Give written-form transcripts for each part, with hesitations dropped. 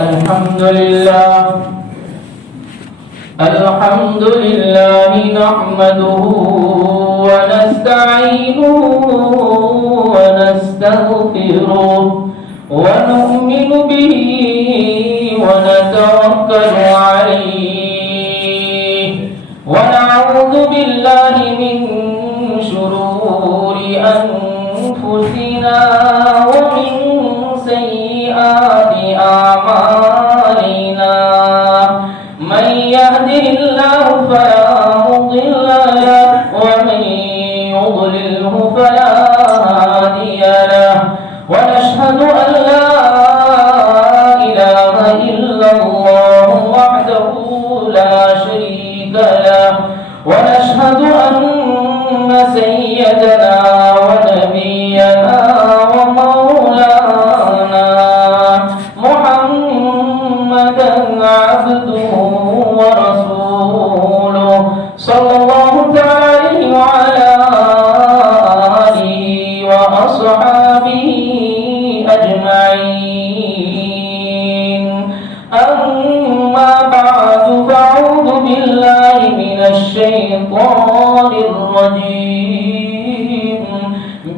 الحمد لله نحمده ونستعينه ونستغفره ونؤمن به ونتوكل عليه ونعوذ بالله من شرور أنفسنا ومن سيئات أعمالنا من يهده الله فلا مضل له ومن يضلله فلا هادي له ونشهد أن لا إله إلا الله وحده لا شريك له ونشهد أن سيدنا ونبينا ومولانا محمدا عبده ورسوله صلى الله تعالى وعلى آله وأصحابه أجمعين أما بعد فأعوذ بالله من الشيطان الرجيم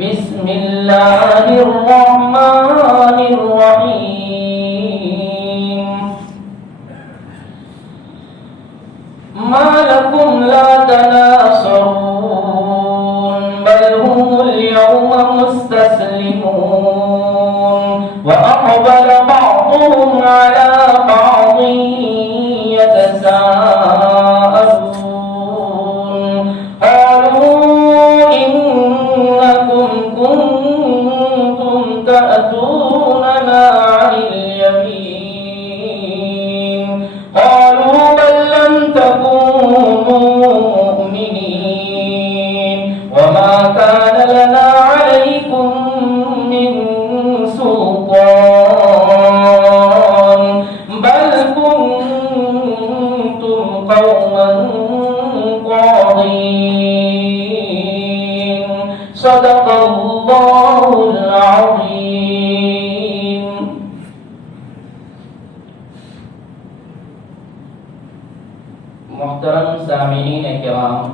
بسم الله الرحمن الرحيم ما لكم لا تناصرون بل هم اليوم مستسلمون وأقبل بعضهم على بعض يتساءلون قالوا إنكم كنتم تأتوننا عن اليمين قالوا بل لم تكونوا مؤمنين وما كان لنا عليكم من سلطان بل كنتم قوما طاغين صدق الله العظيم. محترم سامعین کرام،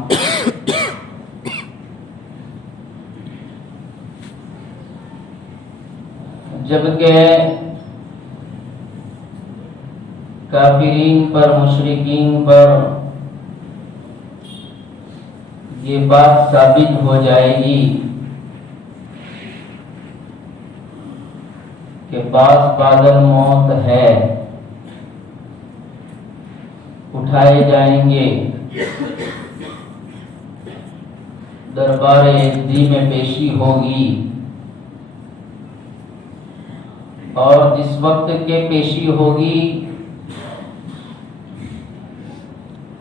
جبکہ کافرین پر مشرکین پر یہ بات ثابت ہو جائے گی کہ بعد الموت ہے، اٹھائے جائیں گے، دربار عزی میں پیشی ہوگی، اور جس وقت کے پیشی ہوگی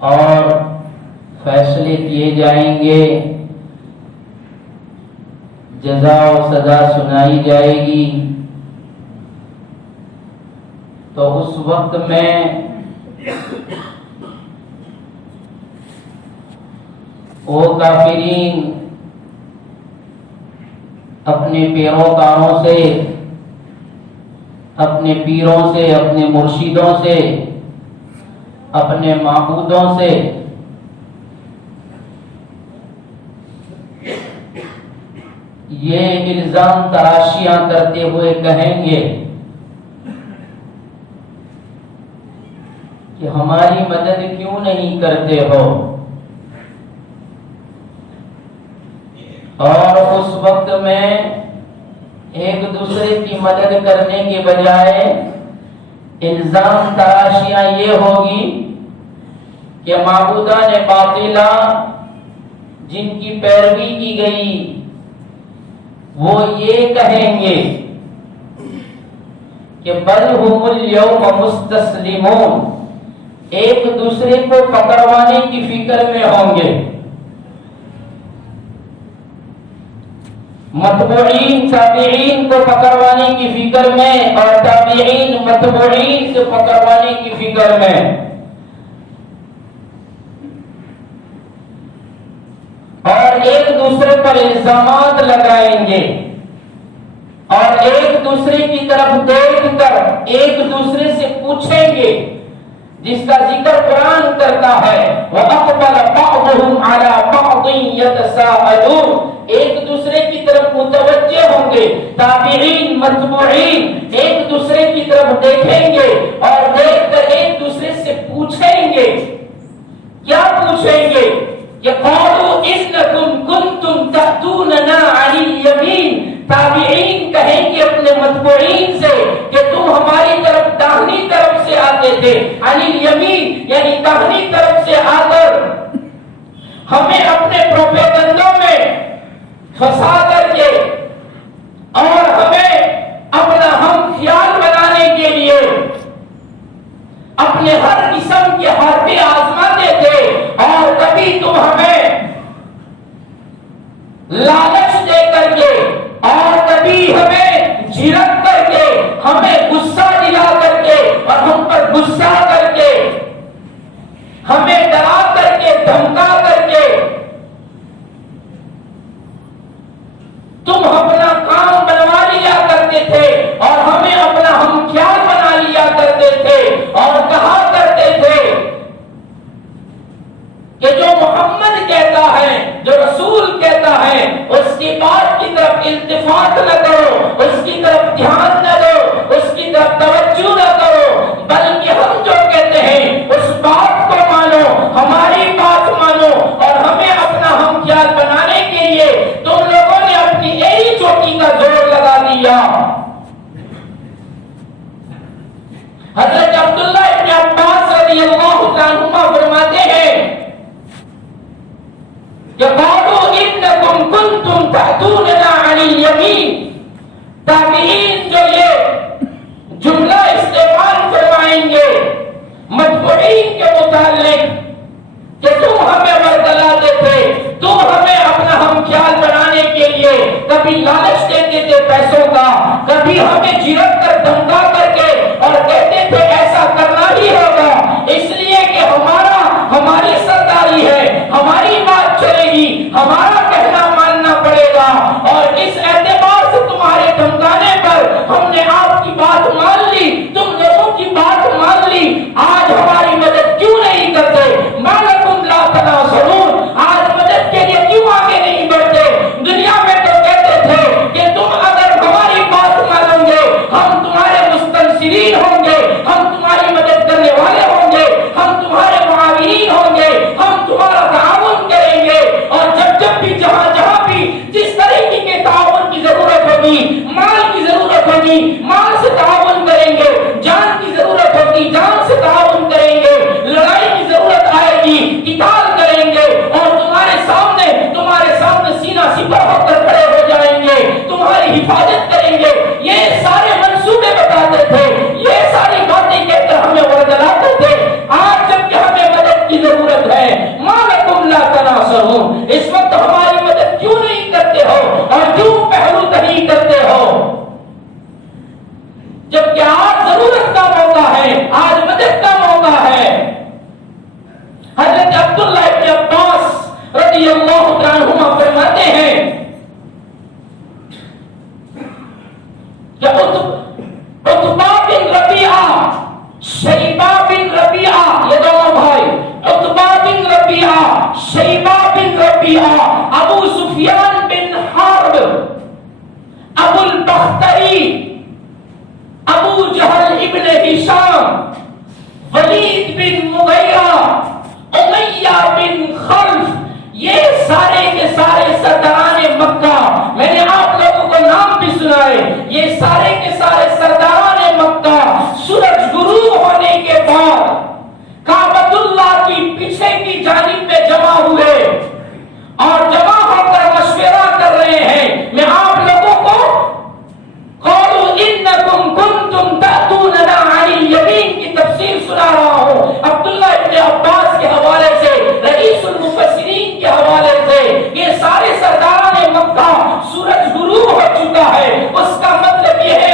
اور فیصلے کیے جائیں گے، جزا و سزا سنائی جائے گی، تو اس وقت میں وہ کافرین اپنے پیروکاروں سے، اپنے پیروں سے، اپنے مرشدوں سے، اپنے معبودوں سے یہ الزام تراشیاں کرتے ہوئے کہیں گے کہ ہماری مدد کیوں نہیں کرتے ہو، اور اس وقت میں ایک دوسرے کی مدد کرنے کے بجائے الزام تراشیاں یہ ہوگی کہ معبودان باطلہ جن کی پیروی کی گئی وہ یہ کہیں گے کہ بل ہم اليوم مستسلمون، ایک دوسرے کو پکڑوانے کی فکر میں ہوں گے، متبوعین تابعین کو پکڑوانے کی فکر میں، اور تابعین متبوعین کو پکڑوانے کی فکر میں، اور ایک دوسرے پر الزامات لگائیں گے اور ایک دوسرے کی طرف دیکھ کر ایک دوسرے سے پوچھیں گے، جس کا ذکر قرآن کرتا ہے وَأَقْبَلَ بَعْضُهُمْ عَلَى بَعْضٍ يَتَسَاءَلُونَ، ایک دوسرے کی طرف متوجہ ہوں گے، تابعین متبوعین ایک دوسرے کی طرف دیکھیں گے اور دیکھ کر ایک دوسرے سے پوچھیں گے۔ کیا پوچھیں گے؟ کہ قَالُوا إِنَّكُمْ كُنْتُمْ تَأْتُونَنَا عَنِ الْيَمِينِ، تابعین کہیں گے اپنے متبوعین سے کہ تم ہماری طرف داہنی طرف سے آتے تھے، عن الیمین یعنی داہنی طرف سے آ کر ہمیں اپنے پروپیگنڈوں میں پھنسا کر کے اور ہمیں اپنا ہم خیال بنانے کے لیے اپنے ہر قسم کے حربے آزماتے تھے، اور کبھی تم ہمیں لالچ دے کر کے اور کبھی ہمیں جھڑک کر کے، ہمیں غصہ دلا کر کے اور ہم پر غصہ کر کے، ہمیں ڈرا کر کے دھمکا کر کے تم اپنا کام بنوا لیا کرتے تھے اور ہمیں اپنا ہم خیال بنا لیا کرتے تھے، اور کہا کرتے تھے کہ جو محمد کہتا ہے، جو رسول کہتا ہے، اس کی بات کی طرف التفات نہ کرو، اس کی طرف دھیان نہ دو، اس کی طرف توجہ نہ کرو، بلکہ ہم جو کہتے ہیں اس بات کو مانو، ہماری بات مانو، اور ہمیں اپنا ہم خیال بنانے کے لیے تم لوگوں نے اپنی ایڑی چوٹی کا زور لگا دیا۔ حضرت عبداللہ ابن عباس رضی اللہ عنہما فرماتے ہیں کہ قالوا انکم کنتم تأتوننا عن الیمین، تابعین جو یہ جملہ استعمال فرمائیں گے متبوعین کے متعلق کہ تم ہمیں ورگلاتے تھے، تم ہمیں اپنا ہم خیال بنانے کے لیے کبھی لالچ دیتے تھے پیسوں کا، کبھی ہمیں جھڑک کر دھمکا کر کے اور کہتے تھے ایسا کرنا ہی ہوگا اس لیے کہ ہماری سرداری ہے، ہماری بات چلے گی، ہمارا کہنا ماننا پڑے گا، اور اس اعتبار سے تمہارے دھمکانے پر ہم نے آپ کی بات مان لی، تم لوگوں کی بات مان لی، آج ہماری مدد کیوں نہیں کرتے؟ ما لکم لا تناصرون، آج مدد کے لیے کیوں آگے نہیں بڑھتے؟ دنیا میں تو کہتے تھے کہ تم اگر ہماری بات مانو گے ہم تمہارے مستنصرین ہوں گے، ہم تمہاری مدد کرنے والے ہوں گے، ہم تمہارے معاونین ہوں گے، ہم تمہارا تعاون کریں گے، اور جب بھی جہاں بھی جس طریقے کے تعاون کی ضرورت ہوگی، مال کی ضرورت ہوگی مال سے تعاون کریں گے، جان کی ضرورت ہوگی جان سے تعاون کریں گے، لڑائی کی ضرورت آئے گی قتال کریں گے، اور تمہارے سامنے سینہ سپر ہو کر کھڑے ہو جائیں گے، تمہاری حفاظت کریں گے۔ یہ سارے منصوبے بتاتے تھے، یہ ساری باتیں کہہ کر ہمیں ورگلاتے تھے۔ آج جب کہ ہمیں مدد کی ضرورت ہے، ما لکم لا تناصرون، اس وقت ہماری مدد کیوں نہیں کرتے ہو اور کیوں پہلو تہی کرتے ہو؟ جبکہ آج ضرورت کا موقع ہے، آج مدد کا موقع ہے۔ حضرت عبداللہ ابن عباس رضی اللہ عنہما فرماتے ہیں کہ عتبہ بن ربیعہ، شیبہ بن ربیعہ، یہ دونوں بھائی، عتبہ بن ربیعہ، شیبہ بن ربیعہ، ابو سفیان بن حرب، ابو البختری، ابو جہل ابن ہشام، ولید بن مغیرہ، امیہ بن خلف، یہ سارے کے سارے سرداران مکہ، میں نے آپ لوگوں کو نام بھی سنائے، یہ سارے کے سارے سرداران مکہ سورج غروب ہونے کے بعد کعبۃ اللہ کی پیچھے کی جانب میں جمع ہوئے اور جمع ہو کر مشورہ کر رہے ہیں۔ میں آپ لوگوں کو قالوا انکم کنتم تأتوننا عن الیمین کی تفسیر سنا رہا ہوں، عبداللہ ابن عباس کے حوالے سے، رئیس المفسرین کے حوالے سے۔ یہ سارے سرداران مکہ، سورج غروب ہو چکا ہے، اس کا مطلب یہ ہے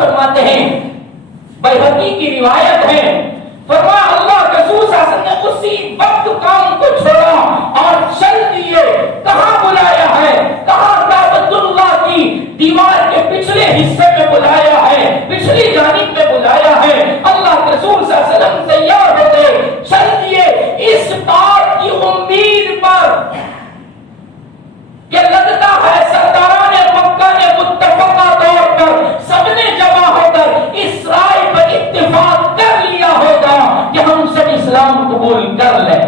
فرماتے ہیں، بیہقی کی روایت ہے، فرمایا اللہ کے رسول صلی اللہ علیہ وسلم نے اسی وقت کام کو چھوڑا اور چل دیے۔ کہاں بلایا ہے؟ کہاں کعبۃ اللہ کی دیوار کے پچھلے حصے میں بلایا ہے، پچھلی جانب میں بلایا ہے۔ اللہ کے رسول صلی اللہ علیہ وسلم تیار ہوتے چل دیے اس بات کی امید پر کہ لگتا ہے سرداران مکہ نے متفقہ طور پر سب نے جمع ہو کر اس رائے پر اتفاق کر لیا ہوگا کہ ہم سب اسلام قبول کر لیں۔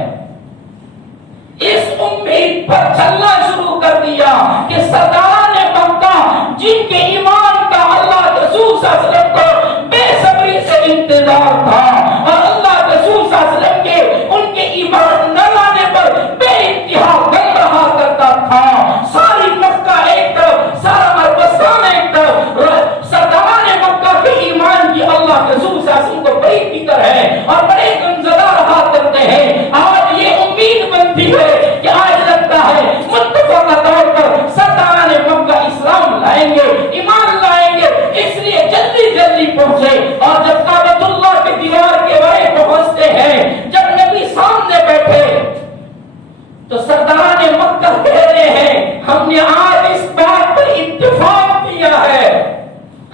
اس امید پر چلنا شروع کر دیا کہ سرداران مکہ جن کے ایمان کا اللہ کے رسول صلی اللہ علیہ وسلم کو بے صبری سے انتظار تھا اور اللہ کے رسول صلی اللہ علیہ وسلم کے ان کے ایمان نہ لانے پر بے انتہا غم رہا کرتا تھا۔ ساری مکہ ایک طرف، سارا عربستان ایک طرف، سرداران مکہ کے ایمان کی اللہ کے رسول صلی اللہ علیہ وسلم کو بڑی فکر ہے اور بڑے غمزدہ رہا کرتے ہیں۔ آج یہ امید بنتی ہے کہ آج لگتا ہے متفقہ طور پر سرداران مکہ اسلام لائیں گے، ایمان لائیں گے، اس لیے جلدی جلدی پہنچے۔ اور جب کعبۃ اللہ کی دیوار کے بارے پہنچتے ہیں، جب نبی سامنے بیٹھے تو سرداران مکہ کہہ رہے ہیں ہم نے آج اس بات پر اتفاق کیا ہے۔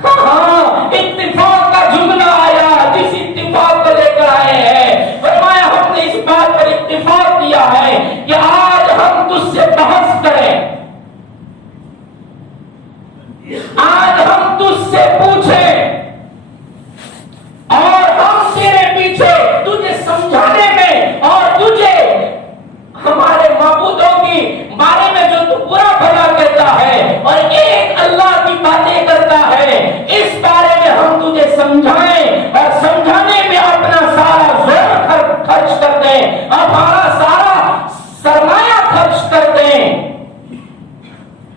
ہاں اتفاق کا جملہ آیا، جس اتفاق کو لے کر آئے ہیں، فرمایا ہم نے اس بات پر اتفاق کیا ہے کہ آج ہم تجھ سے بحث کریں، آج ہم تجھ سے پوچھیں اور ہم تیرے پیچھے تجھے سمجھانے میں اور تجھے ہمارے معبودوں کی بارے میں جو تو برا بھلا کہتا ہے اور ایک اللہ کی باتیں کرتا ہے، اس بارے میں ہم تجھے سمجھائیں اور سمجھانے میں اپنا سارا زور خرچ کر دیں، ہمارا سارا سرمایہ خرچ کر دیں،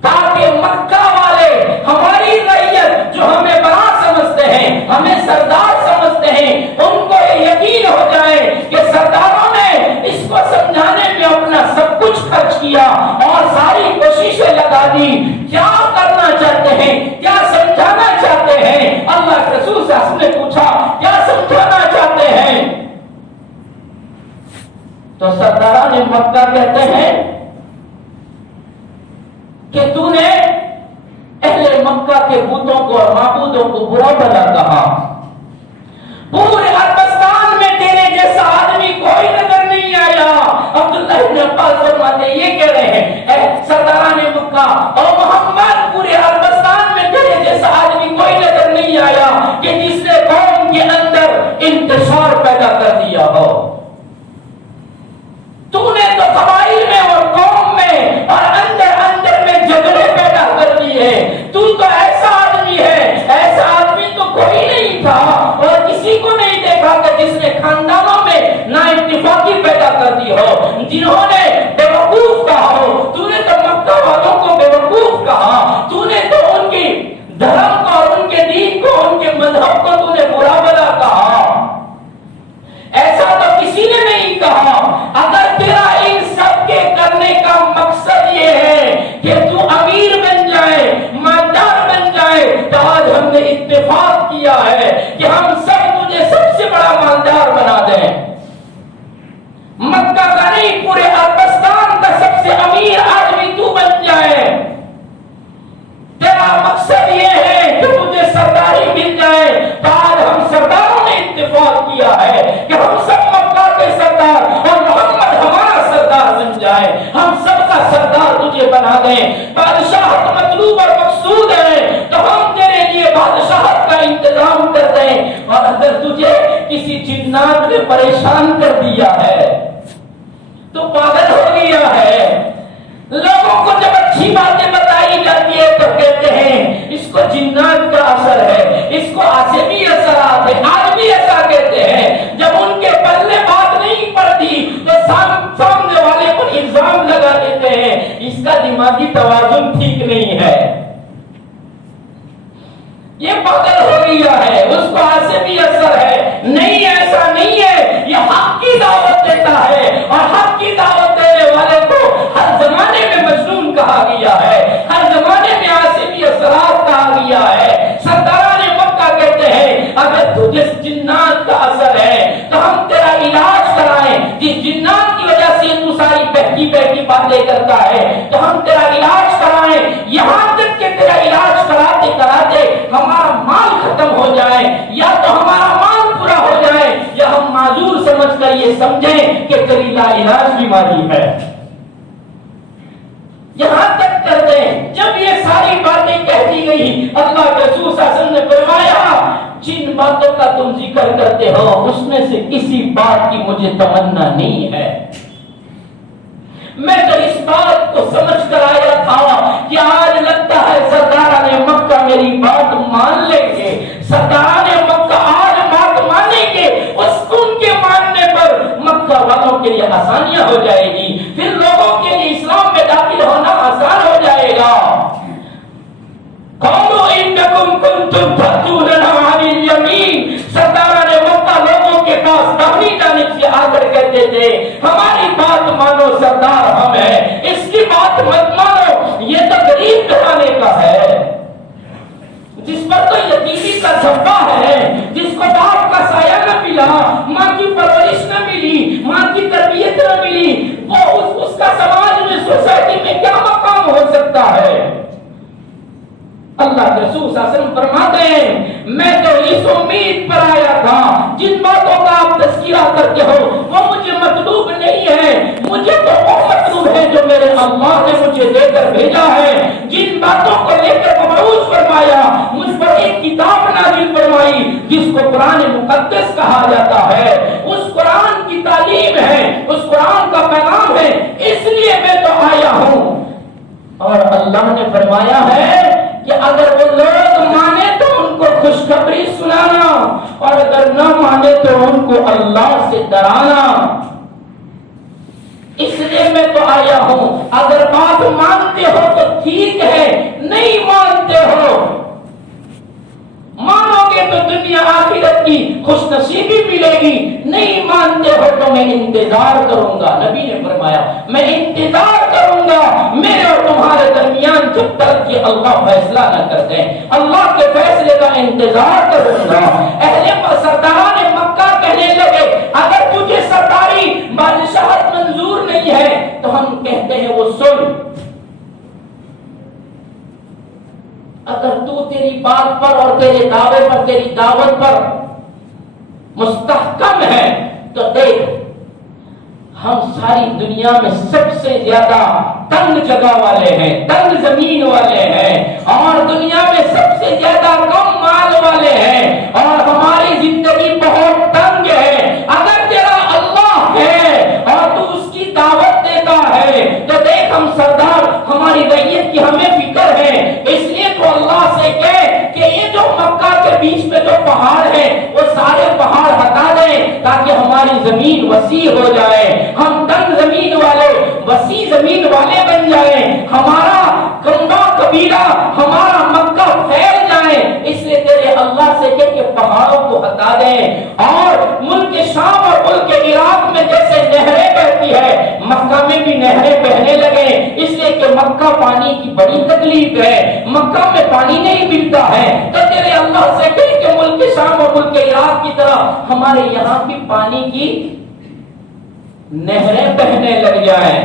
تاکہ مکہ والے ہماری رعیت جو ہمیں بڑا سمجھتے ہیں، ہمیں سردار سمجھتے ہیں، ان کو یہ یقین ہو جائے کہ سرداروں نے اس کو سمجھانے میں اپنا سب کچھ خرچ کیا اور ساری کوششیں لگا دی۔ کیا کرنا چاہتے ہیں؟ کیا سمجھانا چاہتے ہیں؟ اللہ کے رسول صلی اللہ علیہ وسلم نے پوچھا کیا سمجھانا چاہتے ہیں؟ تو سرداران مکہ کہتے ہیں کہ تو نے اہل مکہ کے بتوں کو اور معبودوں کو برا بھلا کہا، پورے عربستان میں تیرے جیسا آدمی کوئی نظر نہیں آیا۔ عبداللہ بن عباس فرماتے یہ کہہ رہے ہیں اے سرداران مکہ اور محمد، پورے عربستان میں تیرے جیسا آدمی کوئی نظر نہیں آیا کہ جس نے قوم کے اندر انتشار پیدا کر دیا ہو۔ تو نے تو قبائل میں اور قوم میں اور اندر اندر میں جھگڑے پیدا کر دیے۔ تو ایسا آدمی ہے، ایسا آدمی تو کوئی نہیں تھا اور کسی کو نہیں دیکھا کہ جس نے خاندانوں میں نا اتفاقی پیدا کر دی ہو، جنہوں نے بیوقوف کہا ہو۔ تو نے تو مکہ والوں کو بیوقوف کہا، تو نے تو ان کی دھرم کو اور ان کے دین کو، ان کے مذہب کو تو نے برا بھلا کہا۔ ایسا تو کسی نے نہیں کہا۔ اگر تیرا ان سب کے کرنے کا مقصد یہ ہے کہ تو امیر بن جائے، مالدار بن جائے، تو آج ہم نے اتفاق کیا ہے کہ ہم سب تجھے سب سے بڑا مالدار بنا دیں۔ مکہ کا نہیں، پورے عربستان کا سب سے امیر آدمی تو بن جائے۔ تیرا مقصد یہ ہے کہ تجھے سرداری مل جائے، تو آج ہم سرداروں نے اتفاق کیا ہے کہ ہم سب مکہ کے سردار اور محمد ہمارا سردار بن جائے، ہم سب کا سردار تجھے بنا دیں۔ بادشاہت مطلوب اور مقصود ہے تو ہم تیرے لیے بادشاہت کا انتظام کر دیں، اور اگر تجھے کسی جنات نے پریشان کر دیا ہے تو پاگل ہو گیا ہے۔ لوگوں کو جب اچھی باتیں بتائی جاتی ہے تو کہتے ہیں اس کو جنات کا اثر ہے، اس کو آسمی اثرات ہے، آج بھی ایسا کہتے ہیں۔ جب ان کے پلے بات نہیں پڑتی تو سامنے والے کو الزام لگا دیتے ہیں اس کا دماغی توازن ٹھیک نہیں ہے، یہ پاگل ہو گیا ہے، اس کو آسمی اثر ہے۔ نہیں، ایسا نہیں ہے، یہ حق کی دعوت دیتا ہے اور حق کی دعوت دینے والے کو ہر زمانے میں مجنون کہا گیا ہے، ہر زمانے میں آسمی اثرات کہا گیا ہے۔ سرداران مکہ کہ ہم تیرا علاج کرائیں، یہاں تک کہ تیرا علاج کراتے کراتے ہمارا مال ختم ہو جائے، یا تو ہمارا مال پورا ہو جائے، یا ہم معذور سمجھ کر یہ سمجھیں کہ تیری لا علاج بیماری ہے۔ یہاں تک کر دیں۔ جب یہ ساری باتیں کہہ دی گئی، اللہ کے رسول صلی اللہ علیہ وسلم نے فرمایا جن باتوں کا تم ذکر کرتے ہو اس میں سے کسی بات کی مجھے تمنا نہیں ہے۔ میں تو اس بات کو سمجھ کر آیا تھا کہ آج لگتا ہے سرداران مکہ میری بات مان لیں گے، سرداران مکہ آج بات مانیں گے، اس ان کے ماننے پر مکہ والوں کے لیے آسانیاں ہو جائے گی، پھر لوگوں کے لیے اسلام میں داخل ہونا آسان ہو جائے گا۔ قولوا انکم کنتم تأتوننا عن الیمین، سرداران مکہ لوگوں کے پاس داہنی جانب سے آ کر کہتے تھے ہماری بات مانو سردار ہم ہیں، اس کی بات مت مانو، یہ تو غریب گھرانے کا ہے، جس پر تو یتیمی کا دھبا ہے، جس کو باپ کا سایہ نہ ملا، ماں کی پرورش نہ ملی، ماں کی تربیت نہ ملی، وہ اس کا سماج میں سوسائٹی میں کیا مقام ہو سکتا ہے؟ اللہ کے رسول صلی اللہ علیہ وسلم فرماتے ہیں میں تو اس امید پر آیا تھا جن باتوں کا آپ تذکرہ کرتے ہو وہ مجھے مطلوب نہیں ہے، مجھے تو وہ مطلوب ہے جو میرے اللہ نے مجھے دے کر بھیجا ہے، جن باتوں کو لے کر مبعوث فرمایا، مجھ پر ایک کتاب نازل فرمائی جس کو قرآن مقدس کہا جاتا ہے، اس قرآن کی تعلیم ہے، اس قرآن کا پیغام ہے، اس لیے میں تو آیا ہوں۔ اور اللہ نے فرمایا ہے کہ اگر وہ لوگ مانے تو ان کو خوشخبری سنانا، اور اگر نہ مانے تو ان کو اللہ سے ڈرانا۔ اس لیے میں تو آیا ہوں، اگر بات مانتے ہو تو ٹھیک ہے، نہیں مانتے ہو، مانو گے تو دنیا آخرت کی خوش نصیبی ملے گی، نہیں مانتے ہو تو میں انتظار کروں گا۔ نبی نے فرمایا میں انتظار کروں گا میرے اور تمہارے درمیان جب تک کہ اللہ فیصلہ نہ کر دیں، اللہ کے فیصلے کا انتظار کروں گا۔ اہل سرداران مکہ کہنے لگے اگر تجھے سرداری بادشاہت منظور نہیں ہے تو ہم کہتے ہیں وہ سن، اگر تو تیری بات پر اور تیرے دعوے پر، تیری دعوت پر مستحکم ہے تو دیکھ ہم ساری دنیا میں سب سے زیادہ تنگ جگہ والے ہیں، تنگ زمین والے ہیں، اور دنیا میں سب سے زیادہ کم مال والے ہیں، اور ہماری زندگی بہت تنگ ہے۔ اگر تیرا اللہ ہے اور تو اس کی دعوت دیتا ہے تو دیکھ ہم سردار، ہماری رعیت کی ہمیں فکر ہے، اس لیے تو اللہ سے کہے کہ یہ جو مکہ کے بیچ میں جو پہاڑ ہے وہ سارے پہاڑ ہٹا دیں تاکہ ہماری زمین وسیع ہو جائے، ہم تنگ زمین والے وسیع زمین والے بن جائیں، ہمارا کنبہ قبیلہ ہمارا مکہ پھیل جائے۔ اس لیے تیرے اللہ سے کہے کہ پہاڑوں کو ہٹا دیں، اور ملک شام اور ملک عراق میں جیسے نہریں بہتی ہے مکہ میں بھی نہریں بہنے لگے، اس لیے کہ مکہ پانی کی بڑی تکلیف ہے، مکہ میں پانی نہیں ملتا ہے، تو تیرے اللہ سے کہے کہ ملک شام اور ملک عراق کی طرح ہمارے یہاں بھی پانی کی نہریں بہنے لگ جائیں۔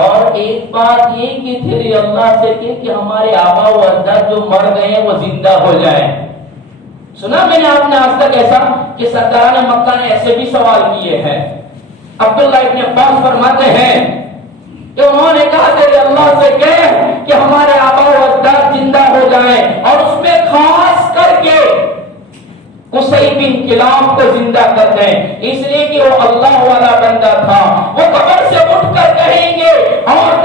اور ایک بات یہ کہ تیرے اللہ سے کہ ہمارے آبا و اجداد جو مر گئے ہیں وہ زندہ ہو جائیں۔ سنا میں نے آپ نے آج تک ایسا کہ سرداران مکہ نے ایسے بھی سوال کیے ہیں؟ عبداللہ ابن عباس فرماتے ہیں کہ انہوں نے کہا تیرے اللہ سے کہہ کہ ہمارے آبا و اجداد زندہ ہو جائیں، اور اس میں خاص کر کے قصی بن کلاب کو زندہ کر دیں، اس لیے کہ وہ اللہ والا بندہ تھا، وہ قبر سے اٹھ کر کہیں گے اور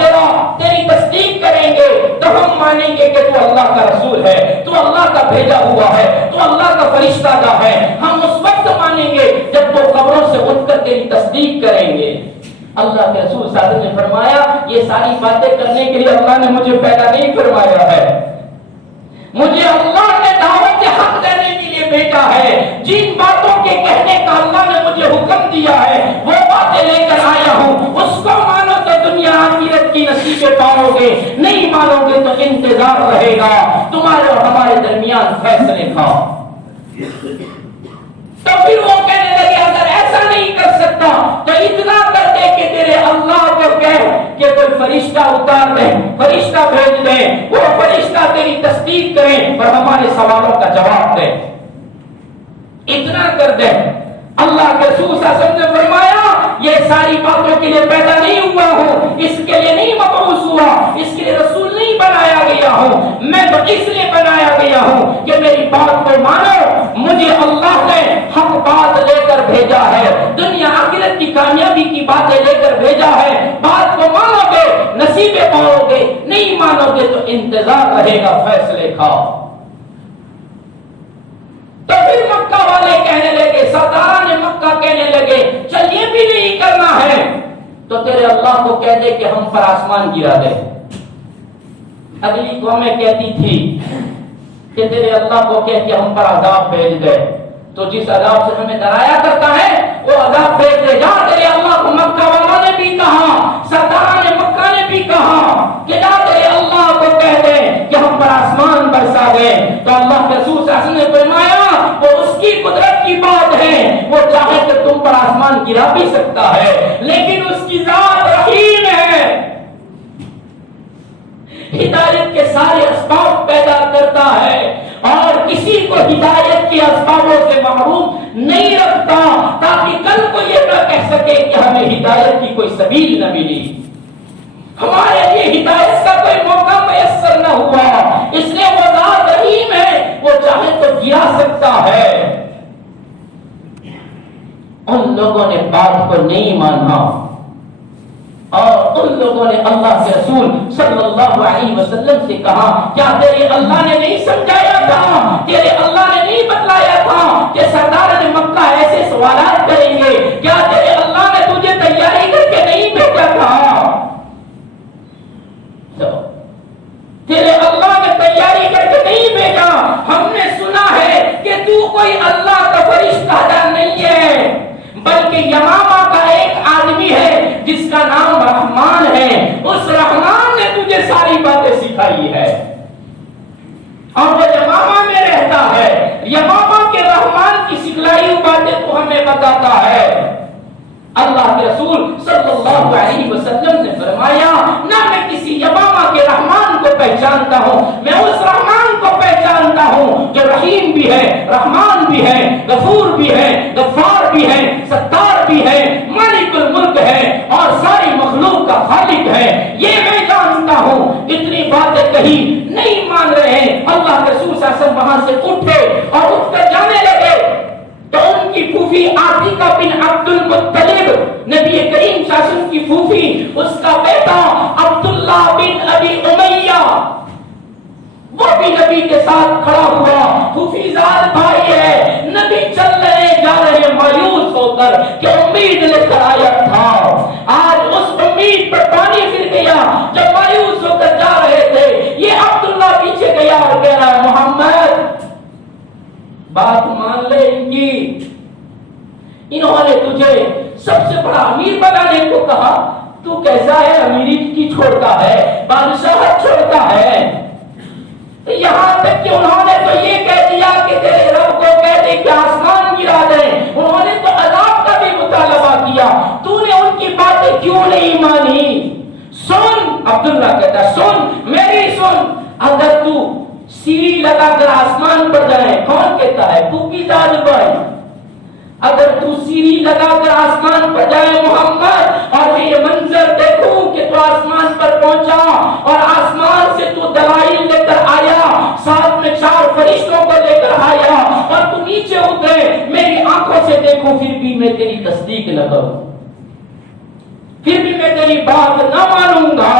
تیری تصدیق کریں گے تو ہم مانیں گے کہ تو اللہ کا رسول ہے، تو اللہ کا بھیجا ہوا ہے، تو اللہ کا فرشتہ کا ہے، ہم اس وقت مانیں گے جب وہ قبروں سے اٹھ کر تیری تصدیق کریں گے۔ اللہ کے رسول صلی اللہ علیہ وسلم نے فرمایا یہ ساری باتیں کرنے کے لیے اللہ نے مجھے پیدا نہیں فرمایا ہے، مجھے اللہ نے دعوت حق دینے کے لیے بھیجا ہے، جن باتوں کے کہنے کا اللہ نے مجھے حکم دیا ہے وہ باتیں لے کر آیا ہوں، اس کو مانو تو دنیا آخرت کی نصیبیں پاؤ گے، نہیں مانو گے تو انتظار رہے گا تمہارے اور ہمارے درمیان فیصلے کا۔ تو پھر وہ کہنے لگے اگر ایسا نہیں کر سکتا تو اتنا کر دے کہ تیرے اللہ کو کہہ فرشتہ اتار دیں، فرشتہ بھیج دیں، وہ فرشتہ تیری تصدیق کریں اور ہمارے سوالوں کا جواب دیں، اتنا کر دیں۔ اللہ کے رسول صلی اللہ علیہ وسلم نے فرمایا یہ ساری باتوں کے لیے پیدا نہیں ہوا ہوں، اس کے لیے نہیں مبعوث ہوا، اس کے لیے رسول نہیں بنایا گیا ہوں، میں تو اس لیے بنایا گیا ہوں کہ میری بات کو مانو، مجھے اللہ نے حق بات لے کر بھیجا ہے، دنیا آخرت کی کامیابی کی باتیں لے کر بھیجا ہے، بات کو مانو گے نصیبیں پاؤ گے، نہیں مانو گے تو انتظار رہے گا فیصلے کا۔ تو پھر مکہ والے کہنے لگے، سرداران مکہ کہنے لگے چل یہ بھی نہیں کرنا ہے تو تیرے اللہ کو کہہ دے کہ ہم پر آسمان گرا دے۔ اگلی قومیں کہتی تھی کہ تیرے اللہ کو کہہ کہ ہم پر عذاب بھیج دے، تو جس عذاب سے ہمیں ڈرایا کرتا ہے وہ عذاب بھیج دے۔ جا تیرے اللہ کو، مکہ والوں نے بھی کہا، سرداران مکہ نے بھی کہا کہ جا تیرے اللہ کو کہہ دے کہ ہم پر آسمان برسا دے۔ تو اللہ کے رسول صلی اللہ علیہ وسلم نے فرمایا وہ اس کی قدرت کی بات ہے، وہ چاہے کہ تم پر آسمان گرا بھی سکتا ہے، لیکن اس کی ذات رحیم ہے، ہدایت کے سارے اسباب پیدا کرتا ہے اور کسی کو ہدایت کے اسبابوں سے محروم نہیں رکھتا، تاکہ کل کو یہ نہ کہہ سکے کہ ہمیں ہدایت کی کوئی سبیل نہ ملی، ہمارے لیے ہدایت کا کوئی موقع میسر نہ ہوا، اس لیے وہ ذات رحیم ہے، وہ چاہے تو گرا سکتا ہے۔ ان لوگوں نے بات کو نہیں مانا اور ان لوگوں نے اللہ کے رسول صلی اللہ علیہ وسلم سے کہا کیا تیرے اللہ نے نہیں سمجھایا تھا، تیرے اللہ نے نہیں بتلایا تھا کہ سرداران مکہ ایسے سوالات کریں گے، کیا تیرے اللہ نے تجھے تیاری کر کے نہیں بھیجا تھا؟ تیرے اللہ نے تیاری کر کے نہیں بھیجا، ہم نے سنا ہے کہ تو کوئی اللہ کا فرشتہ نہیں ہے بلکہ یمامہ کا ایک آدمی ہے جس کا نام رحمان ہے، اس رحمان نے تجھے ساری باتیں سکھائی ہے اور وہ یمامہ میں رہتا ہے، یمامہ کے رحمان کی سکھلائی ہوئی باتیں تو ہمیں بتاتا ہے۔ اللہ کے رسول صلی اللہ علیہ وسلم نے فرمایا نہ میں کسی یمامہ کے رحمان کو پہچانتا ہوں، میں اس رحمان کو پہچانتا ہوں جو رحیم بھی ہے، رحمان بھی ہے، غفور بھی ہے، غفار بھی ہے، ستار بھی ہے، مالک الملک ہے اور ساری مخلوق کا خالق ہے، یہ میں جانتا ہوں۔ اتنی باتیں کہی نہیں مان رہے ہیں، اللہ کے رسول صلی اللہ علیہ وسلم وہاں سے اٹھے اور اٹھ کر جانے لگے تو ان کی پھوپھی عاتیقہ بن عبد المطلب، نبی کریم صلی اللہ علیہ وسلم کی پھوپھی، اس کا بیٹا عبداللہ بن ابی امیہ وہ بھی نبی کے ساتھ کھڑا ہوا، پھوپھی زاد بھائی ہے، نبی چل رہے جا رہے مایوس ہو کر کہ امید لے کر آیا تھا، آج اس امید پر پانی پھر گیا، جب مایوس ہو کر جا رہے تھے یہ عبداللہ پیچھے گیا اور کہہ رہا ہے محمد بات مان لے ان کی، انہوں نے تجھے سب سے بڑا امیر بنانے کو کہا، تو کیسا ہے امیری کی چھوڑتا ہے، بادشاہت چھوڑتا ہے، یہاں تک کہ انہوں نے تو یہ کہہ دیا کہ تیرے رب کو کہہ دے کہ آسمان گرا دے، انہوں نے تو عذاب کا بھی مطالبہ کیا، تو نے ان کی باتیں کیوں نہیں مانی؟ سن، عبداللہ کہتا ہے سن میری سن، اگر تو سیڑھی لگا کر آسمان پر جائے، کون کہتا ہے؟ پھوپھی زاد بھائی، اگر تو سیڑھی لگا کر آسمان پر جائے محمد اور یہ منظر دیکھوں کہ تو آسمان پر پہنچا اور آسمان سے تو دلائل لے کر آیا، ساتھ میں 4 فرشتوں کو لے کر آیا اور تو نیچے اترے، میری آنکھوں سے دیکھوں پھر بھی میں تیری تصدیق نہ کروں، پھر بھی میں تیری بات نہ مانوں گا۔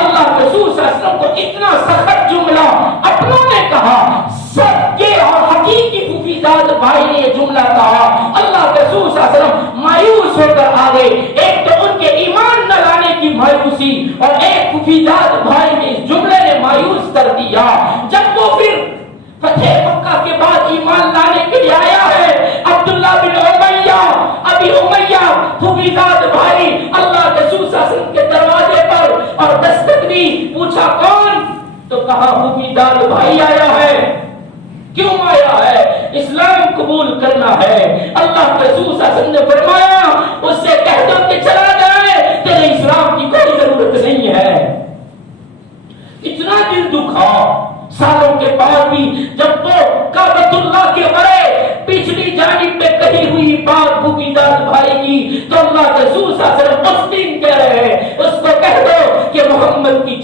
اللہ کے رسول صلی اللہ علیہ وسلم کو اتنا سخت جملہ اپنوں نے کہا، سب کے اور حقیقی پھوپھی زاد بھائی نے یہ جملہ کہا، اللہ کے رسول صلی اللہ علیہ وسلم مایوس ہو کر آ گئے، ایک تو ان کے ایمان نہ لانے کی مایوسی اور ایک پھوپھی زاد بھائی کے اس جملے نے مایوس کر دیا۔ جب وہ پھر فتح مکہ کے بعد ایمان لانے کے لیے آیا ہے، عبداللہ بن امیہ ابی امیہ پھوپھی زاد بھائی اللہ کے رسول صلی اللہ علیہ وسلم کے دروازے پر اور دستک دی، پوچھا کون؟ تو کہا پھوپھی زاد بھائی آیا ہے۔ کیوں آیا ہے؟ اسلام قبول کرنا ہے۔ اللہ کے رسول صلی اللہ علیہ وسلم نے فرمایا اس سے کہہ دو کہ چلا جائے، تیرے اسلام کی کوئی ضرورت نہیں ہے۔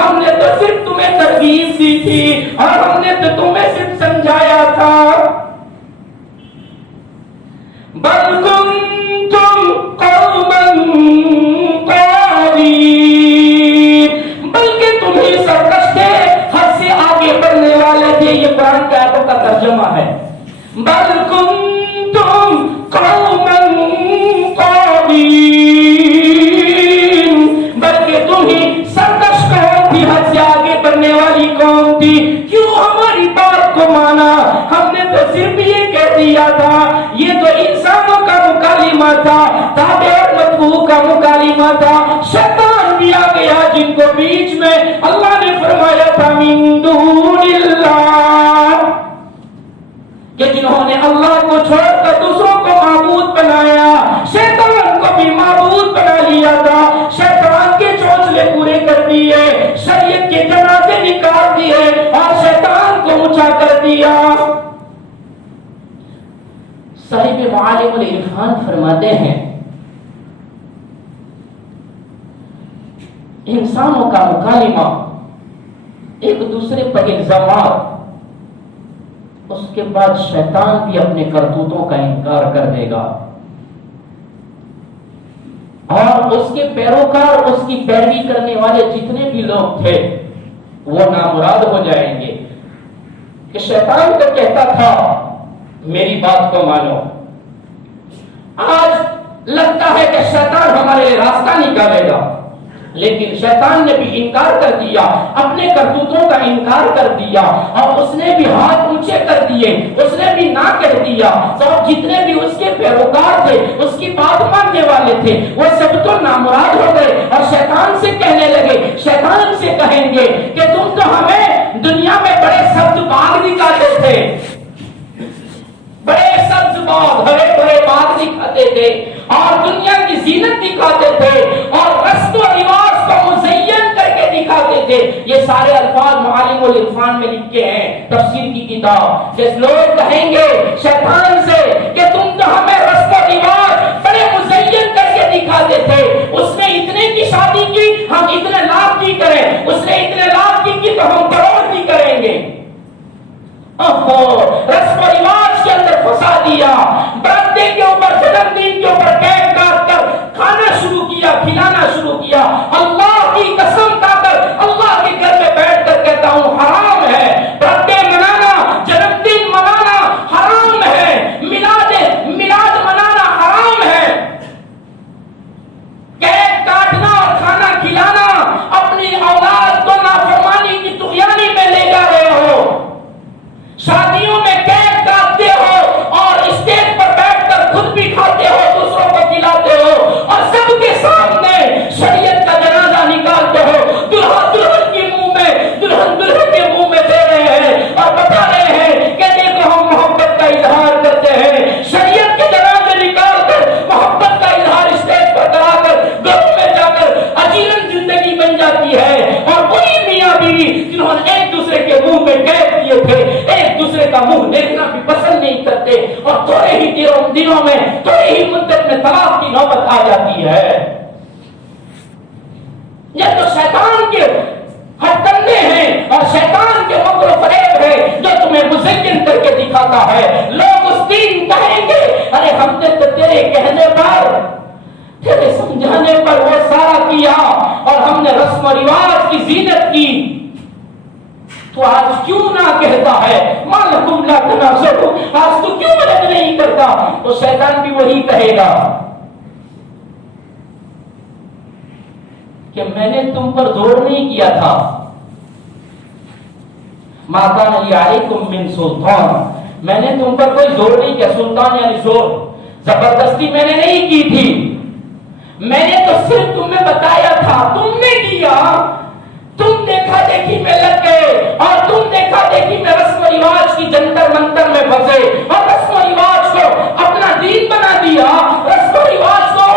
ہم نے تو صرف تمہیں ترغیب دی تھی اور ہم نے تو تمہیں صرف سمجھایا تھا. بل کنتم قوما طاغین، بلکہ تم ہی سرکش تھے، حد سے آگے بڑھنے والے تھے. یہ قرآن کے آیتوں کا ترجمہ ہے. بل کنتم قوما طاغین، بلکہ تم ہی سرکش قوم تھی، حد سے آگے بڑھنے والی قوم تھی. کیوں ہماری بات کو مانا؟ ہم نے تو صرف یہ کہہ دیا تھا یہ تو انسانوں کا مکالمہ تھا، تابع اور متبوع کا مکالمہ تھا. شیطان بھی آ گیا جن کو بیچ میں اللہ نے فرمایا تھا من دون اللہ، کہ جنہوں نے اللہ کو چھوڑ کر دوسروں کو معبود بنایا، شیطان کو بھی معبود بنا لیا تھا. شیطان کے چونچلے پورے کر دیے، شریعت کے جنازے نکال دیے اور شیطان کو اونچا کر دیا. صاحب معالم العرفان فرماتے ہیں انسانوں کا مکالمہ، ایک دوسرے پر الزامات، اس کے بعد شیطان بھی اپنے کرتوتوں کا انکار کر دے گا اور اس کے پیروکار، اس کی پیروی کرنے والے جتنے بھی لوگ تھے وہ نامراد ہو جائیں گے. کہ شیطان تو کہتا تھا میری بات کو مانو، آج لگتا ہے کہ شیطان ہمارے لیے راستہ نکالے گا، لیکن شیطان نے بھی انکار کر دیا، اپنے کرتوتوں کا انکار کر دیا اور اس نے بھی ہاتھ اونچے کر دیے، اس نے بھی نہ کہہ دیا. تو جتنے بھی اس کے پیروکار تھے، اس کی بات ماننے والے تھے، وہ سب تو نامراد ہو گئے اور شیطان سے کہنے لگے، شیطان سے کہیں گے کہ تم تو ہمیں دنیا میں بڑے سبز باغ دکھاتے تھے، بڑے سبز باغ، بڑے بڑے باغ دکھاتے تھے اور دنیا کی زینت دکھاتے تھے اور رسم و رواج کو مزین کر کے دکھاتے تھے. یہ سارے الفاظ معالم العرفان میں لکھے ہیں، تفسیر کی کتاب. جس لوگ کہیں گے شیطان سے کہ تم تو ہمیں رسم و رواج بڑے مزین کر کے دکھاتے تھے، اس نے اتنے کی شادی کی ہم اتنے لاکھ کی کریں، اس نے اتنے لاکھ کی تو ہم کروڑ کی کریں گے. رسم و رواج کے اندر پھنسا دیا، برتھڈے کے اوپر، جنم دن کے اوپر کیک کاٹ کر کھانا شروع کیا، کھلانا شروع کیا. اللہ کی قسم کھا کر اللہ کے گھر میں بیٹھ کر کہتا ہوں حرام ہے برتھڈے منانا، جنم دن منانا حرام ہے، میلاد منانا حرام ہے. کیک کاٹنا اور کھانا کھلانا، اپنی اولاد کو نافرمانی کی طغیانی میں لے جا رہے ہو. شادیوں میں کیک کاٹتے ہو اور اسٹیج پر بیٹھ کر خود بھی کھاتے ہو، دوسروں کو کھلاتے ہو اور سب کے سامنے شریعت کا جنازہ نکالتے ہو. دلہن دلہن کے منہ میں، دلہن دلہن کے منہ میں دے رہے ہیں اور بتا رہے ہیں کہ دیکھو ہم محبت کا اظہار کرتے ہیں. شریعت کے جنازے نکال کر محبت کا اظہار اسٹیج پر کرا کر گھروں میں جا کر اجیرن زندگی بن جاتی ہے. اور وہی میاں بیوی جنہوں نے ایک دوسرے کے منہ میں قید کیے تھے، ایک دوسرے کا منہ دیکھنا بھی پسند نہیں کرتے اور تھوڑے ہی دنوں میں، تھوڑے ہی مدت میں طلاق کی نوبت آ جاتی ہے. یہ تو شیطان کے ہتھ کنڈے ہیں اور شیطان کے مکر و فریب ہے جو تمہیں مزین کر کے دکھاتا ہے. لوگ اس دن کہیں گے ارے ہم نے تو تیرے کہنے پر، تیرے سمجھانے پر وہ سارا کیا اور ہم نے رسم و رواج کی زینت کی، تو آج کیوں نہ کہتا ہے مالکم لا تناصروا، آج تو کیوں مدد نہیں کرتا؟ تو شیطان بھی وہی کہے گا کہ میں نے تم پر زور نہیں کیا تھا. ما کان لی علیکم من سلطان، میں نے تم پر کوئی زور نہیں کیا. سلطان یعنی زور، زبردستی میں نے نہیں کی تھی، میں نے تو صرف تمہیں بتایا تھا. تم نے کیا، تم دیکھا دیکھی میں لگ گئے اور تم دیکھا دیکھی میں رسم و رواج کی جنتر منتر میں پھنسے اور رسم و رواج کو اپنا دین بنا دیا، رسم و رواج کو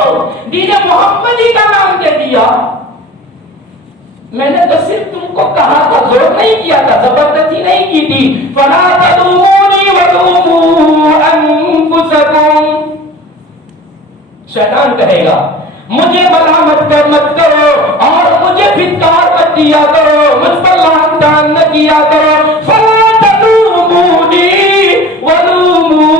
دین محمدی کا نام دے دیا. میں نے تو صرف تم کو کہا تھا، زور نہیں کیا تھا، زبردستی نہیں کی تھی. فلا تلومونی ولوموا انفسکم، شیطان کہے گا مجھے ملامت کر مت کرو اور مجھے پھٹکار مت دیا کرو کیا کرو فلا تلومونی ولوموا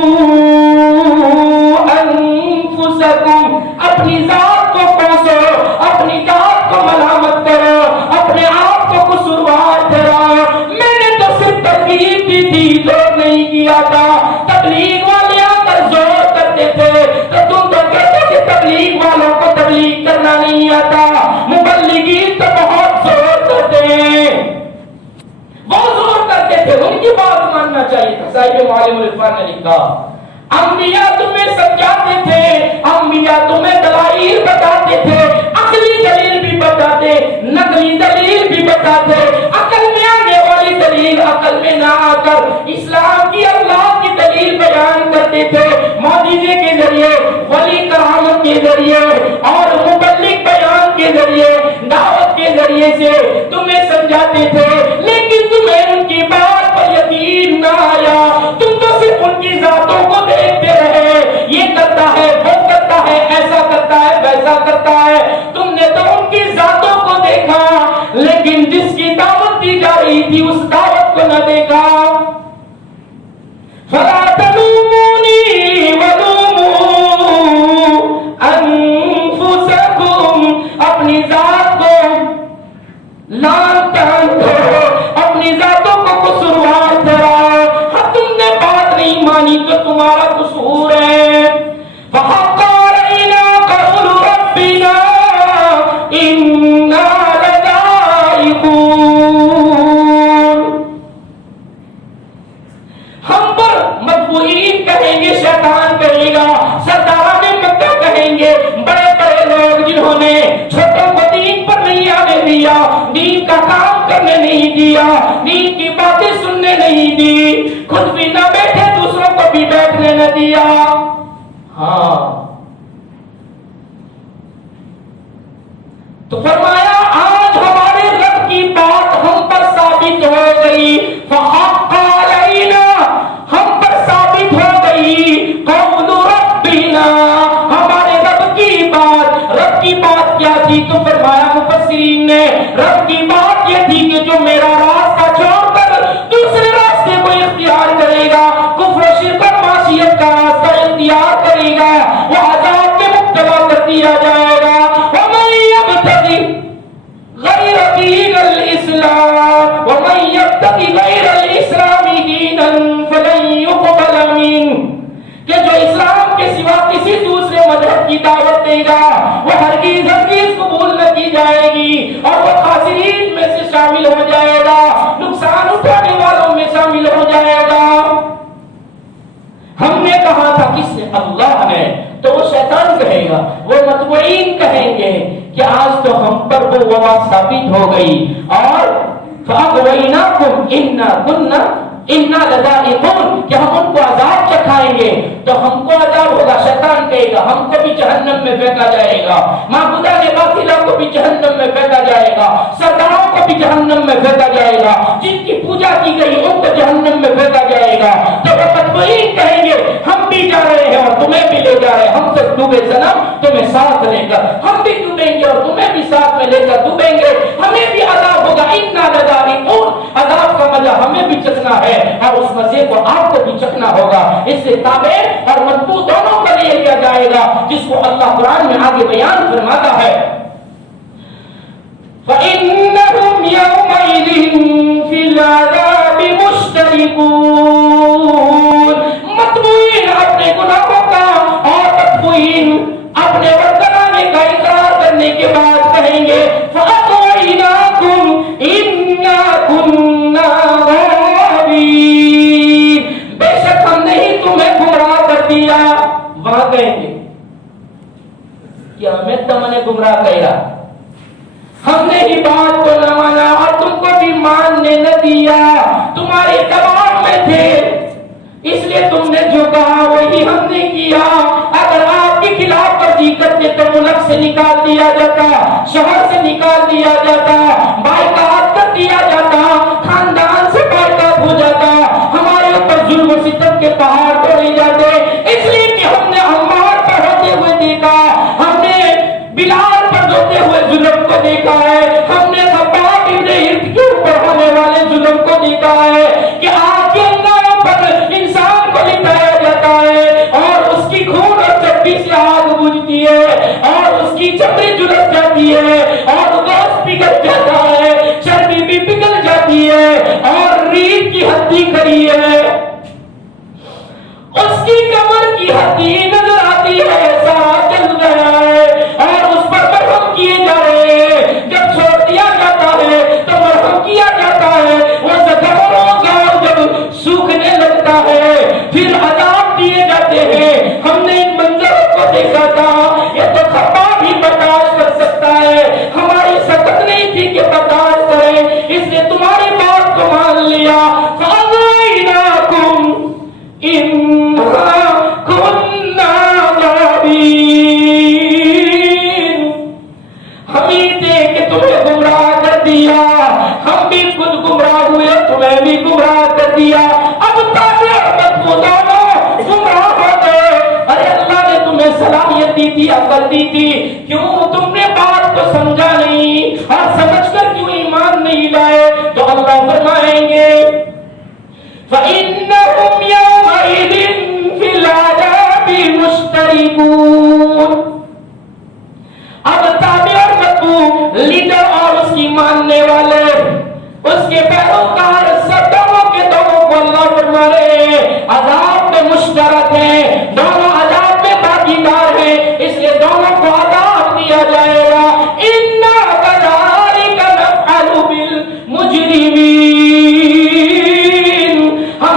انفسکم، اپنی ذات کو کوسو، اپنی ذات کو ملامت کرو، اپنے آپ کو قصوروار ٹھہراؤ۔ میں نے تو صرف تکلیف دی تھی، زور نہیں کیا تھا۔ تبلیغ والے آ کر زور کرتے تھے تو تم تو کہتے کہ تبلیغ والوں کو تبلیغ کرنا نہیں آتا، مبلغین تو بہت زور کرتے ہیں، وہ زور کرتے تھے، ان کی بات ماننا چاہیے تھا۔ صاحب معالم العرفان نے لکھا انبیاء تمہیں سمجھاتے تھے، انبیاء تمہیں دلائل بتاتے تھے، عقلی دلیل بھی بتاتے، نقلی دلیل بھی بتاتے، عقل میں آنے والی دلیل عقل میں نہ آ کر اسلام کی اللہ کی دلیل بیان کرتے تھے، معجزے کے ذریعے، ولی کرامت کے ذریعے اور مبلغ بیان کے ذریعے، دعوت کے ذریعے سے تمہیں سمجھاتے تھے، لیکن تمہیں ان کی بات پر یقین نہ آیا، تم تو صرف ان کی ذاتوں کو دیکھتے رہے، یہ کرتا ہے وہ کرتا ہے، ایسا کرتا ہے ویسا کرتا ہے، تم نے تو ان کی ذاتوں کو دیکھا لیکن جس کی دعوت دی جا رہی تھی اس دعوت کو نہ دیکھا۔ فلا تلومونی ولوموا انفسکم، اپنی ذات کو لان تان کرو، اپنی ذاتوں کو قصوروار ٹھہراؤ، ہاں تم نے بات نہیں مانی تو تمہارا قصور ہے۔ فحق علینا قول ربنا انا لذائقون، ہم پر مطبوعین کہیں گے، شیطان کہے گا، سرداران مکہ کہیں گے، بڑے بڑے لوگ جنہوں نے چھوٹوں کو دین پر نہیں آنے دیا، دین کا کام کرنے نہیں دیا، دین کی باتیں سننے نہیں دی، خود بھی نہ بیٹھے دوسروں کو بھی بیٹھنے نہ دیا۔ ہاں تو فرمایا آج ہمارے رب کی بات ہم پر ثابت ہو گئی، فحق علینا، ہم پر ثابت ہو گئی، قول ربنا، ہمارے رب کی بات۔ رب کی بات کیا تھی؟ تو فرمایا مفسرین نے رب کی بات یہ تھی کہ جو میرا راستہ چھوڑ کر دوسرے راستے کو اختیار کرے گا، کفر و شرک اور معصیت کا راستہ اختیار کرے گا، وہ عذاب میں مبتلا کر دیا جائے گا۔ ومن یبتغی غیر دین الاسلام ومن یبتغی غیر الاسلام دینا فلن یقبل منہ، کہ جو اسلام کے سوا کسی دوسرے مذہب کی دعوت دے گا وہ ہرگز ہرگز قبول نہ کی جائے گی اور وہ خاسرین میں سے شامل ہو جائے گا، نقصان اٹھانے والوں میں شامل ہو جائے گا۔ ہم نے کہا تھا کس نے؟ اللہ نے، تو وہ شیطان کہے گا، وہ مطبوعین کہیں گے کہ آج تو ہم پر وہ وبا ثابت ہو گئی، اور فَأَغْوَيْنَاكُمْ إِنَّا لَذَائِقُونَ، کہ ہم ان کو عذاب چکھائیں گے تو ہم کو عذاب ہوگا۔ شیطان کہے گا ہم کو بھی جہنم میں پھینکا جائے گا، معبودہ نے باطلہ کو بھی جہنم میں پھینکا جائے گا، سرداروں کو بھی جہنم میں پھینکا جائے گا، جن کی پوجا کی گئی ان کو جہنم میں پھینکا جائے گا۔ تو وہ مطبوعین کہیں گے ہم بھی جا رہے ہیں اور تمہیں بھی لے جا رہے ہیں، ہم سے ڈوبے صنم تمہیں ساتھ لے کر، ہم بھی ڈوبیں گے اور تمہیں بھی ساتھ میں لے کر ڈوبیں گے، ہمیں بھی عذاب ہوگا۔ اِنَّا لَذَائِقُونَ، عذاب کا مزہ ہمیں بھی چکھنا ہے اور اس مزے کو آپ کو بھی چکھنا ہوگا۔ اس سے تابع اور مطبوع دونوں کا لے لیا جائے گا، جس کو اللہ قرآن میں آگے بیان فرماتا ہے فَإِنَّهُمْ يَوْمَئِذٍ فِي الْعَذَابِ مُشْتَرِكُونَ، مطبوعین اپنے گناہوں کا اور مطبوعین اپنے برتنانے کا اقرار کرنے کے بعد کہیں گے فَأَغْوَيْنَاكُمْ إِنَّا كُنَّا غَاوِينَ، بے شک ہم نے ہی تمہیں گمراہ کر دیا۔ وہاں کہیں گے کہ ہمیں تم نے گمراہ کیا، ہم نے ہی بات کو نہ مانا اور تم کو بھی ماننے نہ دیا، تمہارے دباؤ میں تھے اس لیے تم نے جو کہا وہی ہم نے کیا۔ اگر آپ کے خلاف ورزی کرتے تو ملک سے نکال دیا جاتا، شہر سے نکال دیا جاتا، بائیکاٹ کر دیا جاتا، خاندان سے بائیکاٹ ہو جاتا، ہمارے اوپر ظلم و ستم کے پہاڑ توڑے جاتے، اس لیے کہ ہم نے عمار پر ہوتے ہوئے دیکھا، ہم نے بلال پر ہوتے ہوئے ظلم کو دیکھا ہے، ہم نے خباب ابن ہند کے اوپر ہونے والے ظلم بھی گمراہ کر دیا، اب تابع اور متبوع دونوں گمراہ ہو گئے۔ ارے اللہ نے تمہیں صلاحیت دی تھی، عقل دی تھی، کیوں تم نے بات کو سمجھا نہیں اور سمجھ کر کیوں ایمان نہیں لائے؟ تو اللہ فرمائیں گے فَإِنَّهُمْ يَوْمَئِذٍ فِي الْعَذَابِ مُشْتَرِكُونَ۔ اب تابع اور متبوع، لیڈر اور اس کی ماننے والے، اس کے پیروکار، سب دونوں کے دونوں کو اللہ فرما رہے ہیں عذاب میں مشترک ہیں، دونوں عذاب میں بھاگیدار ہیں، اس لیے دونوں کو عذاب دیا جائے گا۔ اِنَّا كَذَلِكَ نَفْعَلُ بِالْمُجْرِمِينَ، ہم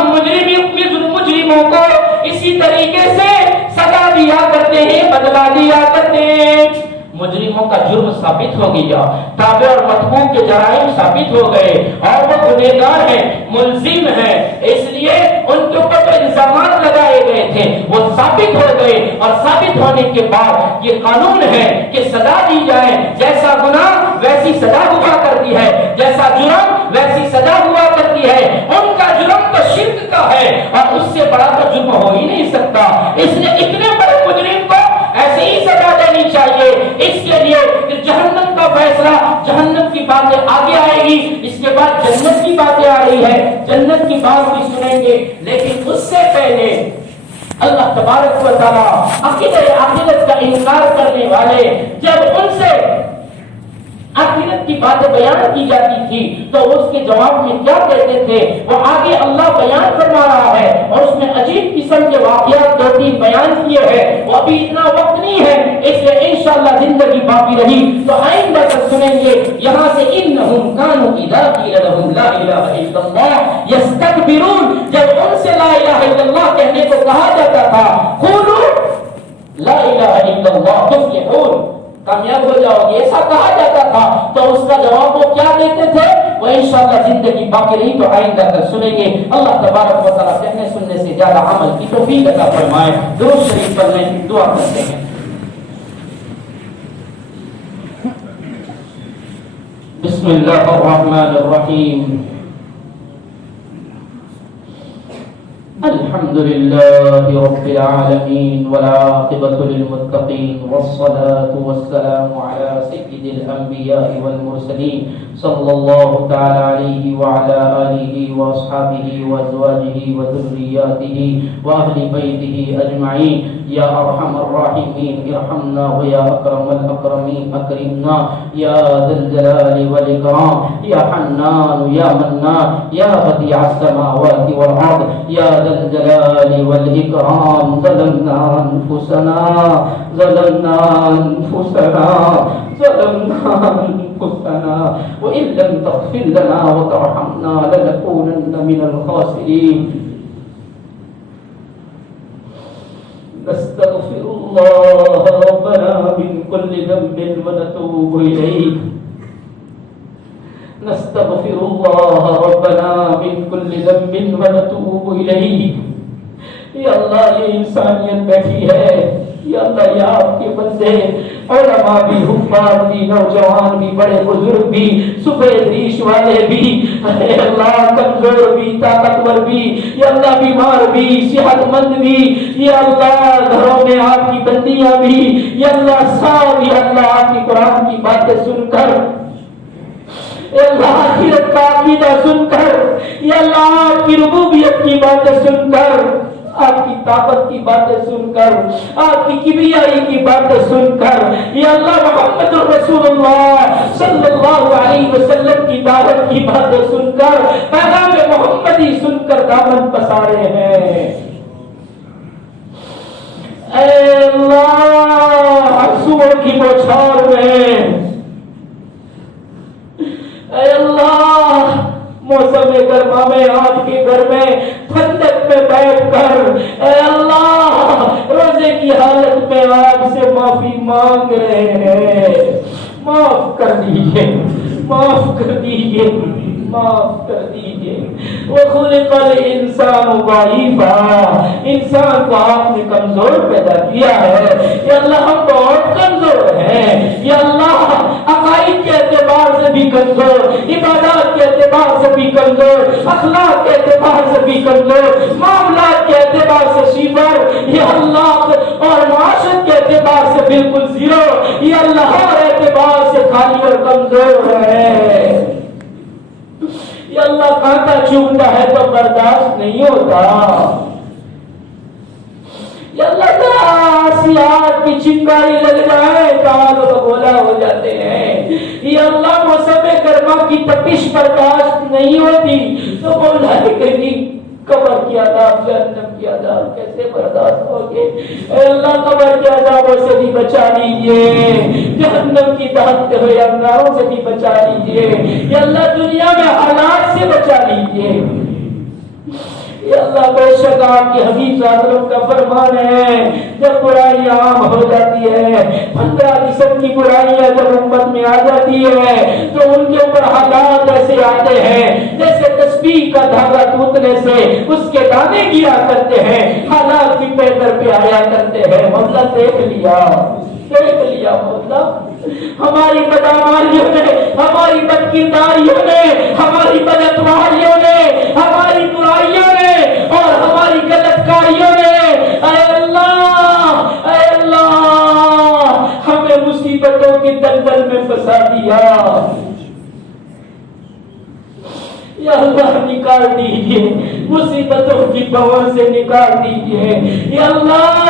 مجرموں کو اسی طریقے سے سزا دیا کرتے ہیں، بدلہ دیا کرتے ہیں۔ مجرموں کا جرم ثابت ہو گیا، تابع اور متبوع کے جرائم ثابت ہو گئے اور وہ گنہگار ہیں، ملزم ہیں، اس لیے ان کے اوپر جو الزامات لگائے گئے تھے وہ ثابت ہو گئے، اور ثابت ہونے کے بعد یہ قانون ہے کہ سزا دی جائے، جیسا گناہ ویسی سزا ہوا کرتی ہے، جیسا جرم ویسی سزا ہوا کرتی ہے۔ ان کا جرم تو شرک کا ہے اور اس سے بڑا تو جرم ہو ہی نہیں سکتا، اس لیے اتنے بڑے مجرم کو ایسے ہی سزا دینی چاہیے۔ اس کے لیے جہنم کا فیصلہ، جہنم کی باتیں آگے آئے گی، اس کے بعد جنت کی باتیں آ رہی ہے، جنت کی بات بھی سنیں گے، لیکن اس سے پہلے اللہ تبارک و تعالیٰ عقیدت کا انکار کرنے والے جب ان سے آخرت کی باتیں بیان کی جاتی تھی تو اس کے جواب میں کیا کہتے تھے، وہ آگے اللہ بیان فرما رہا ہے، اور اس میں عجیب قسم کے واقعات دو تین بیان کیے ہیں۔ وہ ابھی اتنا وقت نہیں ہے، اس لیے انشاءاللہ زندگی باقی رہی تو آئندہ تک سنیں گے۔ یہاں سے انہم کانوا اذا قیل لهم لا الہ الا اللہ یستکبرون، جب ان سے لا الہ الا اللہ کہنے کو کہا جاتا تھا، قولوا لا الہ الا اللہ تفلحون، کامیاب ہو جاؤ گے، ایسا کہا جاتا تھا، تو اس کا جواب وہ کیا دیتے تھے؟ وہ انشاءاللہ زندگی باقی رہی تو آئندہ تک سنیں گے۔ اللہ تبارک و تعالیٰ کہنے سننے سے زیادہ عمل کی توفیق عطا فرمائے۔ درود شریف پڑھنے کی دعا کرتے ہیں۔ بسم اللہ الرحمن الرحیم، الحمد لله رب العالمين والعاقبة للمتقين والصلاة والسلام على سيد الأنبياء والمرسلين صلى الله تعالى عليه وعلى آله وأصحابه وأزواجه وذرياته وأهل بيته أجمعين يا أرحم الراحمين ارحمنا ويا أكرم الأكرمين أكرمنا يا ذا الجلال والإكرام يا حنان يا منان يا بديع السماوات والأرض يا ذا الجلال والإكرام ظلمنا أنفسنا وإن لم تغفر لنا وترحمنا لنكونن من الخاسرين نستغفر الله ربنا من كل ذنب ونتوب إليه نستغفر الله ربنا من كل ذنب ونتوب إليه۔ یا اللہ یہ انسانیت بیٹھی ہے، یا اللہ یہ آپ کے بندے، علماء بھی، حفاظ بھی، نوجوان بھی، بڑے بزرگ بھی، سفید ریش والے بھی، اے اللہ کمزور بھی، طاقتور بھی، یا اللہ بیمار بھی، صحت مند بھی، یا اللہ گھروں میں آپ کی بندیاں بھی، یا اللہ سب، یا اللہ آپ کی قرآن کی باتیں سن کر، یا اللہ آخرت کا عقیدہ سن کر، یا اللہ آپ کی ربوبیت کی باتیں سن کر، آپ کی طاقت کی باتیں سن کر، آپ کی کبریائی کی باتیں سن کر، یا اللہ محمد رسول اللہ صلی اللہ علیہ وسلم کی دعوت کی باتیں سن کر، پیغام محمدی سن کر دامن پسارے ہیں۔ اے اللہ آنسوؤں کی بوچھار میں، اے اللہ موسم گرما میں آج کے گھر میں ٹھنڈک میں بیٹھ کر، اے اللہ روزے کی حالت میں آپ سے معافی مانگ رہے ہیں، معاف کر دیجئے، معاف کر دیجئے، معاف کر دیجئے۔ وَخُلِقَ الْإِنسَانُ ضَعِيفًا، انسان کو آپ نے کمزور پیدا کیا ہے، یا اللہ ہم بہت کمزور ہیں، یا اللہ عقائد کے اعتبار سے بھی کمزور، عبادات کے اعتبار سے بھی کمزور، اخلاق کے اعتبار سے بھی کمزور، معاملات کے اعتبار سے صفر، یہ اللہ اور معاشرت کے اعتبار سے بالکل زیرو، یہ اللہ ہر اعتبار سے خالی اور کمزور ہے۔ یہ اللہ کانٹا چوبتا ہے تو برداشت نہیں ہوتا، یہ اللہ سیاحت کی چنگاری لگ جائے کان بگولا ہو جاتے ہیں، یہ اللہ موسم گرما کی تپش برداشت نہیں ہوتی تو مولا کی قبر کی عذاب، جہنم کی عذاب کیسے برداشت ہوگے؟ اے اللہ قبر کے عذابوں سے بھی بچا لیجئے، جہنم کی دہتے ہوئے انگاروں سے بھی بچا لیجئے، یا اللہ دنیا میں حالات سے بچا لیجئے۔ یا اللہ بے شک آپ کی حبیب صلی اللہ علیہ وسلم کا فرمان ہے جب برائی عام ہو جاتی ہے، 15 قسم کی برائیاں جب امت میں آ جاتی ہے تو ان کے اوپر حالات ایسے آتے ہیں جیسے تسبیح کا دھاگا ٹوٹنے سے اس کے دانے گرا کرتے ہیں، حالات کی پیدر پہ آیا کرتے ہیں۔ مولا دیکھ لیا مولا، ہماری بدعمالیوں نے، ہماری بدکرداریوں نے، ہماری بدعتواریوں نے، ہماری برائیوں نے اور ہماری غلط کاریوں نے اے اللہ ہمیں مصیبتوں کے دلدل میں پھنسا دیا۔ یا اللہ نکال دیجئے، مصیبتوں کی بہر سے نکال دیجئے۔ یا اللہ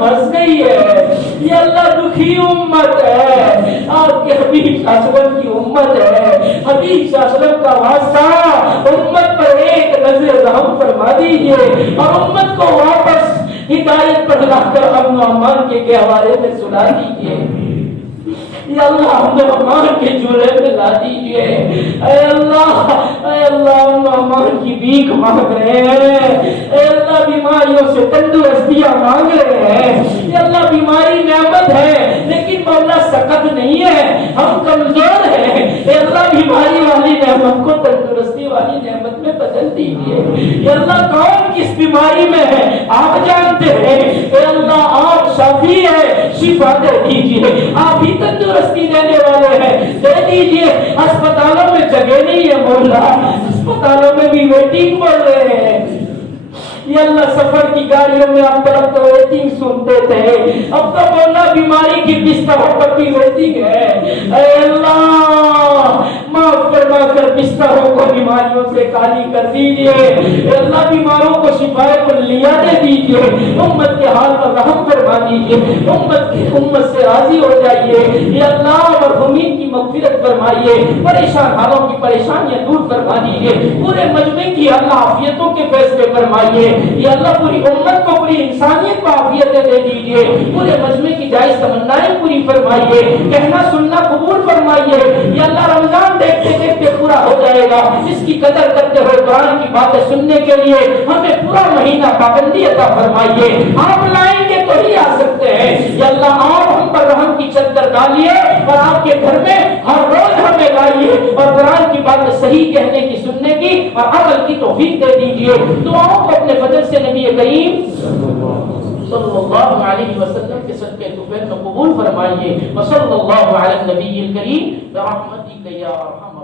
پھنس گئی ہے، یا اللہ دکھی امت ہے، آپ کے حبیب صلی اللہ علیہ وسلم کی امت ہے، حبیب صلی اللہ علیہ وسلم کا واسطہ امت پر ایک نظر رحم فرما دیجئے اور امت کو واپس ہدایت پر لا کر امن و امان کے حوالے میں سنا دیجئے۔ یا اللہ ہم امان کے جھولے میں لا دیجئے۔ اے اللہ ہم امان کی بھیک مانگ رہے ہیں، اے اللہ بیماریوں سے تندرستیاں مانگ رہے ہیں۔ یا اللہ بیماری نعمت ہے لیکن مولا سخت نہیں ہے، ہم کمزور ہیں، اے اللہ بیماری والی نعمت کو تندرستی والی نعمت میں بدل دیجئے۔ یا اللہ کون کس بیماری میں ہے آپ جانتے ہیں، اے اللہ آپ شافی ہے، شفا دے دیجئے، آپ ہی تندرستی دینے والے ہیں، دے دیجئے۔ اسپتالوں میں جگہ نہیں ہے مولا، اسپتالوں میں بھی ویٹنگ بڑھ رہے ہیں۔ یا اللہ سفر کی گاڑیوں میں اب تک تو ویٹنگ سنتے تھے، اب تو مولا بیماری کی بستروں پر بھی ویٹنگ ہے۔ اے اللہ معاف فرما کر بستروں کو بیماریوں سے خالی کر دیجئے۔ اے اللہ بیماروں کو شفائے کلیہ دے دیجئے، امت کے حال پر رحم فرما دیجئے، امت سے راضی ہو جائیے۔ یا اللہ مرحومین کی مغفرت فرمائیے، پریشان حالوں کی پریشانیاں دور فرما دیجئے، پورے مجمع کی اللہ عافیتوں کے فیصلے فرمائیے۔ یا اللہ پوری امت کو، پوری انسانیت کو عافیتیں دے دیجئے، پورے مجمع کی جائز تمنائیں پوری فرمائیے، کہنا سننا قبول فرمائیے۔ یا اللہ رمضان دیکھتے دیکھتے پورا ہو جائے گا، اس کی قدر کرتے ہوئے قرآن کی باتیں سننے کے لیے ہمیں پورا مہینہ پابندی عطا فرمائیے۔ آپ لائیں گے تو ہی آ سکتے ہیں۔ یا اللہ آپ ہم پر رحم کی چادر ڈالیے اور آپ کے گھر میں ہر روز ہمیں لائیے اور قرآن کی باتیں صحیح کہنے کی، سننے کی اور عمل کی توفیق دے دیجیے۔ دعاؤں کو اپنے فضل سے نبی کریم صلی اللہ علیہ وسلم کے صدقے طوفیل میں قبول فرمائیے۔ وصلی اللہ علی النبی الکریم برحمتک یا ارحم